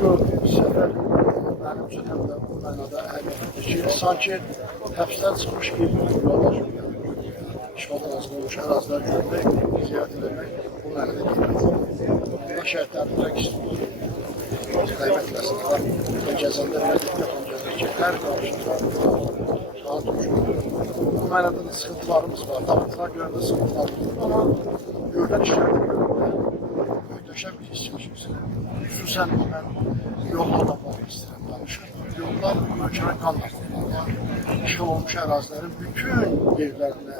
bu səfər mənim üçün həm də bu mənada əhəmiyyətlidir ki, sanki həbsdən çıxmış bir yoldaş işğal razı olmuş ərazilər görmək, ziyarət eləmək bu mənada qiymətlidir. Burada şəhətlərin rəq istidir. Qaybətləsinlər və gəzəndə ki, hər qarşıda rahat uçur. Bu mənada da sıxıntılarımız var, tapıntılar görəndə sıxıntılarımız var. Amma görülən işlərdə görəndə möhtəşəm bir his yaşayırsın. Xüsusən mən yollarla bağlı istəyirəm danışım. Yollar ölkənin qan damarlarına, işğal olmuş ərazilərin bütün yerlərinə,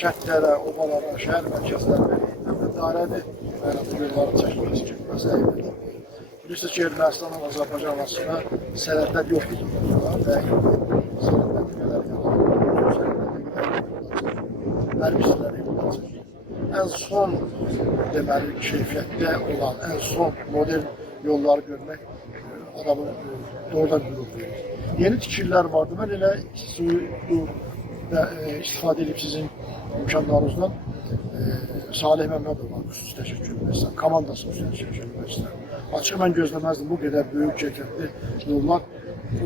kəndlərə, obalara, şəhər mərkəzlərinə, həm də dairəli mənada yolların çəkilməsi ki, burası əybədir. Bilirsiniz ki, Ermənistanla Azərbaycan arasında sənədlər yoxdur. Və sənədlər qədər hərbi hissələri yapılacaq. Ən son deməli keyfiyyətdə olan, ən son model yolları görmək adamın doğrudan qürur verir. Yeni tikirlər vardı. Mən elə istifadə edib sizin imkanlarınızdan Salih Məmmədova xüsusi təşəkkür etmək istəyirəm. Komandasına xüsusi təşəkkür etmək istəyirəm. Açıq mən gözləməzdim bu qədər böyük keyfiyyətli yollar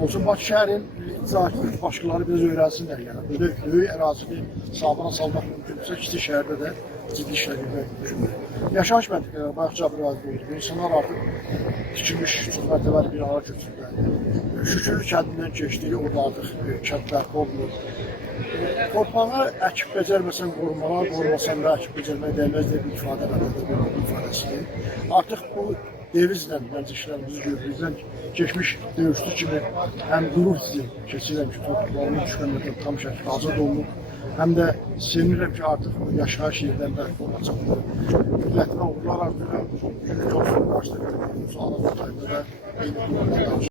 olsun. Bakı şəhərin icraçı başqaları biraz öyrənsinlər. Yəni burada böyük ərazini sabına salmaq mümkündürsə, kiçik şəhərdə də ciddi işlər görmək mümkündür. Yaşayış məntəqələri bayaq Cabir aydın oldu. İnsanlar artıq tikilmiş çox mərtəbəli binalar köçürlər. Şükürlü kəndindən keçdik, orada artıq kəndlər qovulur. Torpağı əkib becərməsən qorumağa, qorumasan da əkib becərmək dəyməz deyə bir ifadə ifadəsidir. Artıq bu devizlə məncə işlərimizi görürük. Bizdən keçmiş döyüşçü kimi həm qürur hissi keçirəm ki, torpaqlarının düşkənlərdən tam şəkildə azad olunub, həm də sevinirəm ki, artıq yaşayış yerdən bərk olacaqdır. Millətimə uğurlar arzulayıram. Günlük olsun, başda görürük, Arada Tayında da eyni qurumlar